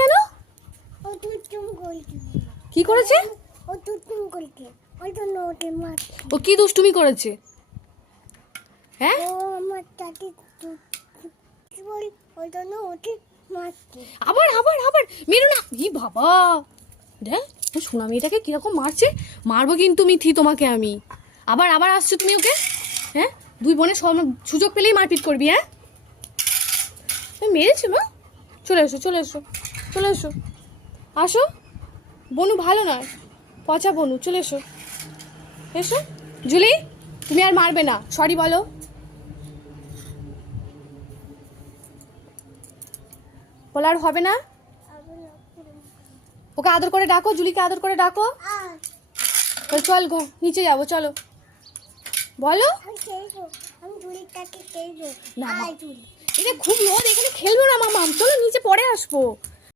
কেন? কি করেছে? ও কি দুষ্টুমি করেছে? হ্যাঁ, আবার আবার আবার মেরো না। ই বাবা, দেখ ও সোনা মেয়েটাকে কিরকম মারছে। মারবো কিন্তু মিথি তোমাকে আমি। আবার আবার আসছো তুমি ওকে। হ্যাঁ, দুই বোনের সুযোগ পেলেই মারপিট করবি। হ্যাঁ, মেরেছে মা। চলে এসো চলে এসো চলে এসো, আসো। বনু ভালো নয়, পচা বনু। চলে এসো এসো। জুলি, তুমি আর মারবে না, সরি বলো। বলে আর হবে না। ওকে আদর করে ডাকো, জুলিকে আদর করে ডাকো। চল গো, নিচে যাবো, চলো বলো। না, এটা খুব রোদ, এখানে খেলবো না মামা। চলো নিচে পরে আসবো।